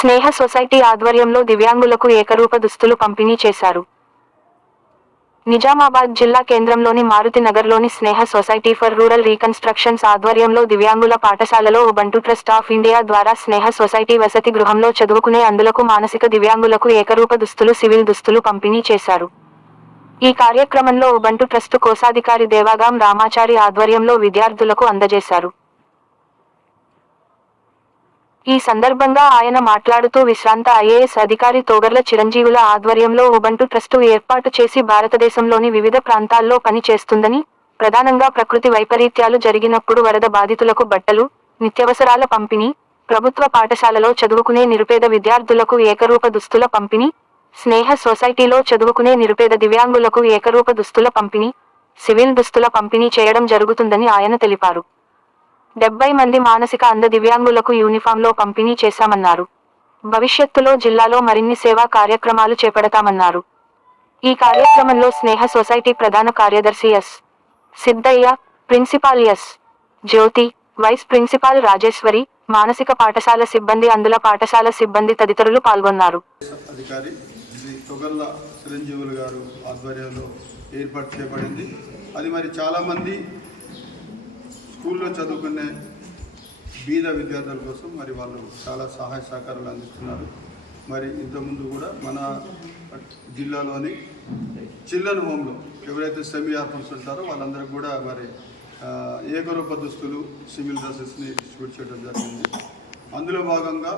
స్నేహ society ఆధ్వర్యంలో దివ్యాంగులకు ఏకరూప దుస్తులు పంపిణీ చేశారు. నిజామాబాద్ జిల్లా కేంద్రంలోని మారుతి నగర్లోని Sneha society for rural reconstructions ఆధ్వర్యంలో దివ్యాంగుల పాఠశాలలో ఉబంటు ట్రస్ట్ ఆఫ్ ఇండియా ద్వారా స్నేహ సొసైటీ వసతి గృహంలో చదువుకునే అందులకు మానసిక దివ్యాంగులకు ఏకరూప దుస్తులు సివిల్ దుస్తులు పంపిణీ చేశారు. ఈ కార్యక్రమంలో ఉబంటు ట్రస్ట్ కోశాధికారి దేవాగాం రామాచారి ఆధ్వర్యంలో విద్యార్థులకు అందజేశారు. ఈ సందర్భంగా ఆయన మాట్లాడుతూ విశ్రాంత ఐఏఎస్ అధికారి తోగర్ల చిరంజీవుల ఆధ్వర్యంలో ఉబంటు ట్రస్టు ఏర్పాటు చేసి భారతదేశంలోని వివిధ ప్రాంతాల్లో పని చేస్తుందని ప్రధానంగా ప్రకృతి వైపరీత్యాలు జరిగినప్పుడు వరద బాధితులకు బట్టలు నిత్యవసరాల పంపిణీ ప్రభుత్వ పాఠశాలలో చదువుకునే నిరుపేద విద్యార్థులకు ఏకరూప దుస్తుల పంపిణీ స్నేహ సొసైటీలో చదువుకునే నిరుపేద దివ్యాంగులకు ఏకరూప దుస్తుల పంపిణీ సివిల్ దుస్తుల పంపిణీ చేయడం జరుగుతుందని ఆయన తెలిపారు. డెబ్బై మంది మానసిక అంధ దివ్యాంగులకు యూనిఫామ్లో పంపిణీ చేశామన్నారు. భవిష్యత్తులో జిల్లాలో మరిన్ని సేవా కార్యక్రమాలు చేపడతామన్నారు. ఈ కార్యక్రమంలో స్నేహ సొసైటీ ప్రధాన కార్యదర్శి S. Siddaiah principal S. Jyothi vice principal Rajeshwari మానసిక పాఠశాల సిబ్బంది అందుల పాఠశాల సిబ్బంది తదితరులు పాల్గొన్నారు. చిరంజీవులు గారు ఆధ్వర్యంలో ఏర్పాటు చేయబడింది అది మరి చాలామంది స్కూల్లో చదువుకునే బీద విద్యార్థుల కోసం మరి వాళ్ళు చాలా సహాయ సహకారాలు అందిస్తున్నారు. మరి ఇంతకుముందు కూడా మన జిల్లాలోని చిల్డ్రన్ హోమ్లో ఎవరైతే సెమీ ఆర్ఫన్స్ ఉంటారో వాళ్ళందరికీ కూడా మరి ఏకరూప దుస్తులు సివిల్ డ్రెస్సెస్ని డిస్ట్రిబ్యూట్ చేయడం జరిగింది. అందులో భాగంగా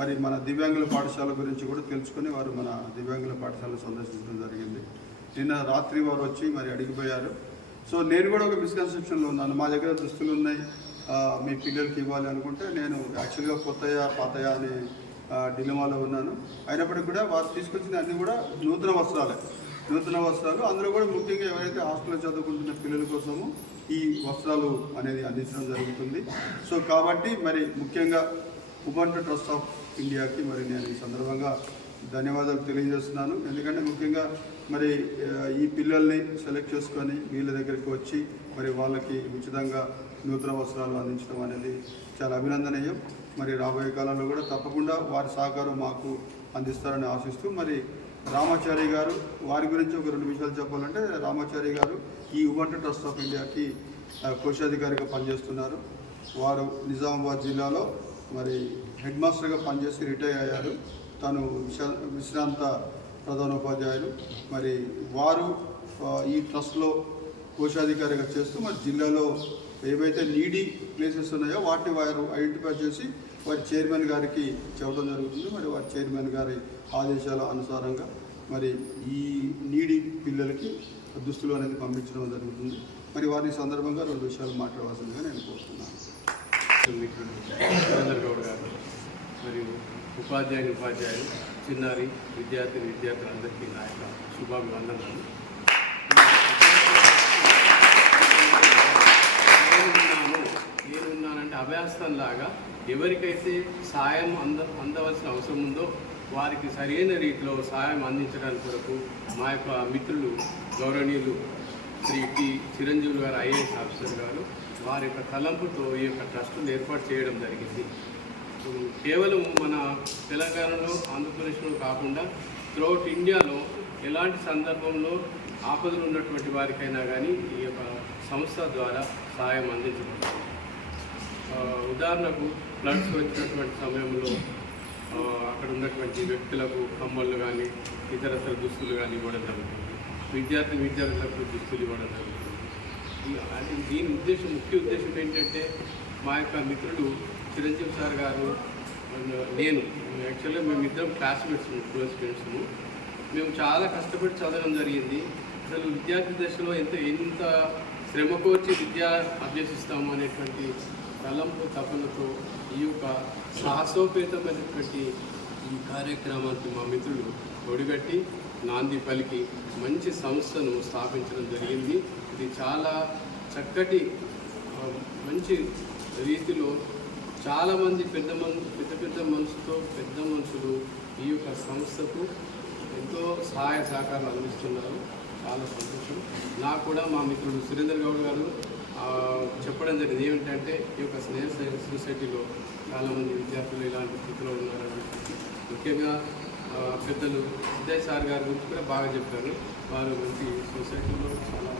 మరి మన దివ్యాంగుల పాఠశాల గురించి కూడా తెలుసుకొని వారు మన దివ్యాంగుల పాఠశాలను సందర్శించడం జరిగింది. నిన్న రాత్రి వారు వచ్చి మరి అడిగిపోయారు. సో నేను కూడా ఒక మిస్కన్సెప్షన్లో ఉన్నాను. మా దగ్గర దుస్తులు ఉన్నాయి. మీ పిల్లలకి ఇవ్వాలి అనుకుంటే నేను యాక్చువల్గా కొత్తయా పాతయా అనే డిలమాలో ఉన్నాను. అయినప్పటికీ కూడా వారు తీసుకొచ్చిన అన్నీ కూడా నూతన వస్త్రాలే. నూతన వస్త్రాలు. అందులో కూడా ముఖ్యంగా ఎవరైతే హాస్టల్లో చదువుకుంటున్న పిల్లల కోసము ఈ వస్త్రాలు అనేది అందించడం జరుగుతుంది. సో కాబట్టి మరి ముఖ్యంగా ఉబంటు ట్రస్ట్ ఆఫ్ ఇండియాకి మరి నేను ఈ సందర్భంగా ధన్యవాదాలు తెలియజేస్తున్నాను. ఎందుకంటే ముఖ్యంగా మరి ఈ పిల్లల్ని సెలెక్ట్ చేసుకొని వీళ్ళ దగ్గరికి వచ్చి మరి వాళ్ళకి ఉచితంగా నూతన వస్త్రాలు అందించడం అనేది చాలా అభినందనీయం. మరి రాబోయే కాలంలో కూడా తప్పకుండా వారి సహకారం మాకు అందిస్తారని ఆశిస్తూ మరి రామాచారి గారు వారి గురించి ఒక రెండు విషయాలు చెప్పాలంటే రామాచారి గారు ఈ ఉబంట ట్రస్ట్ ఆఫ్ ఇండియాకి కోశాధికారిగా పనిచేస్తున్నారు. వారు నిజామాబాద్ జిల్లాలో మరి హెడ్ మాస్టర్గా పనిచేసి రిటైర్ అయ్యారు. తను విశ్రాంత ప్రధానోపాధ్యాయులు. మరి వారు ఈ ట్రస్ట్లో కోశాధికారిగా చేస్తూ మరి జిల్లాలో ఏవైతే నీడీ ప్లేసెస్ ఉన్నాయో వాటిని వారు ఐడెంటిఫై చేసి వారి చైర్మన్ గారికి చెప్పడం జరుగుతుంది. మరి వారి చైర్మన్ గారి ఆదేశాల అనుసారంగా మరి ఈ నీడి పిల్లలకి దుస్తులు అనేది పంపించడం జరుగుతుంది. మరి వారి సందర్భంగా రెండు విషయాలు మాట్లాడవలసిందిగా నేను కోరుతున్నాను. గౌడ్ గారు మరియు ఉపాధ్యాయుని ఉపాధ్యాయులు చిన్నారి విద్యార్థిని విద్యార్థులందరికీ నా యొక్క శుభాభివందనాలు. నేనున్నాను నేనున్నానంటే అభ్యాసం లాగా ఎవరికైతే సాయం అంద అందవలసిన అవసరం ఉందో వారికి సరైన రీతిలో సాయం అందించడానికి కొరకు మా యొక్క మిత్రులు గౌరవనీయులు శ్రీ టి చిరంజీవి గారు ఐఏఎస్ ఆఫీసర్ గారు వారి యొక్క తలంపుతో ఈ యొక్క ట్రస్టును ఏర్పాటు చేయడం జరిగింది. కేవలం మన తెలంగాణలో ఆంధ్రప్రదేశ్లో కాకుండా త్రూఅవుట్ ఇండియాలో ఎలాంటి సందర్భంలో ఆపదలు ఉన్నటువంటి వారికైనా కానీ ఈ యొక్క సంస్థ ద్వారా సహాయం అందించబడుతుంది. ఉదాహరణకు ఫ్లడ్స్ వచ్చినటువంటి సమయంలో అక్కడ ఉన్నటువంటి వ్యక్తులకు కమ్మలు కానీ ఇతరత్ర దుస్తులు కానీ ఇవ్వడం జరుగుతుంది. విద్యార్థి విద్యార్థులకు దుస్తులు ఇవ్వడం జరుగుతుంది. అది దీని ఉద్దేశం ముఖ్య ఉద్దేశం ఏంటంటే మా యొక్క మిత్రుడు చిరంజీవి సార్ గారు అండ్ నేను యాక్చువల్గా మేమిద్దరం క్లాస్మేట్స్ క్లోజ్ ఫ్రెండ్స్ మేము చాలా కష్టపడి చదవడం జరిగింది. అసలు విద్యార్థి దశలో ఎంత ఎంత శ్రమ కోర్చి విద్య అభ్యసిస్తాము అనేటువంటి తలంపు తపనతో ఈ యొక్క సాహసోపేతమైనటువంటి ఈ కార్యక్రమానికి మా మిత్రులు ఒడిగట్టి నాంది పలికి మంచి సంస్థను స్థాపించడం జరిగింది. ఇది చాలా చక్కటి మంచి రీతిలో చాలామంది పెద్ద మను పెద్ద పెద్ద మనసుతో పెద్ద మనుషులు ఈ యొక్క సంస్థకు ఎంతో సహాయ సహకారాలు అందిస్తున్నారు. చాలా సంతోషం. నాకు కూడా మా మిత్రుడు సురేందర్ గౌడ్ గారు చెప్పడం జరిగింది. ఏమిటంటే ఈ యొక్క స్నేహ సొసైటీలో చాలామంది విద్యార్థులు ఇలాంటి స్థితిలో ఉన్నారని ముఖ్యంగా పెద్దలు సిద్ధయ్య సార్ గారి గురించి కూడా బాగా చెప్పారు. వారు మంచి సొసైటీలో చాలా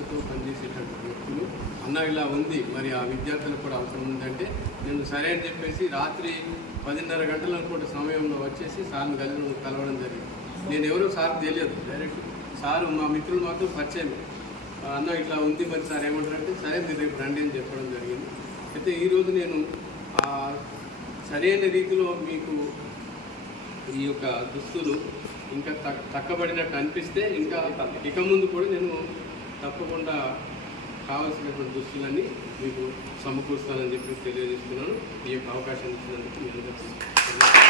శిక్షతో పనిచేసేటటువంటి వ్యక్తులు. అన్న ఇలా ఉంది మరి ఆ విద్యార్థులకు కూడా అవసరం ఉందంటే నేను సరే అని చెప్పేసి రాత్రి పదిన్నర గంటల అనుకుంటే సమయంలో వచ్చేసి సార్ని కలిసి కలవడం జరిగింది. నేను ఎవరో సార్ తెలియదు డైరెక్ట్ సారు మా మిత్రులు మాత్రం పరిచయం ఆ, అన్న ఇట్లా ఉంది మరి సార్ ఏమంటారంటే సరే మీరు రేపు రండి అని చెప్పడం జరిగింది. అయితే ఈరోజు నేను సరైన రీతిలో మీకు ఈ యొక్క దుస్తులు ఇంకా తక్ తక్కబడినట్టు అనిపిస్తే ఇంకా ఇక ముందు కూడా నేను తప్పకుండా కావాల్సినటువంటి దుస్తులన్నీ మీకు సమకూరుస్తానని చెప్పి తెలియజేస్తున్నాను. ఈ యొక్క అవకాశం ఇచ్చినందుకు మీ అందరికీ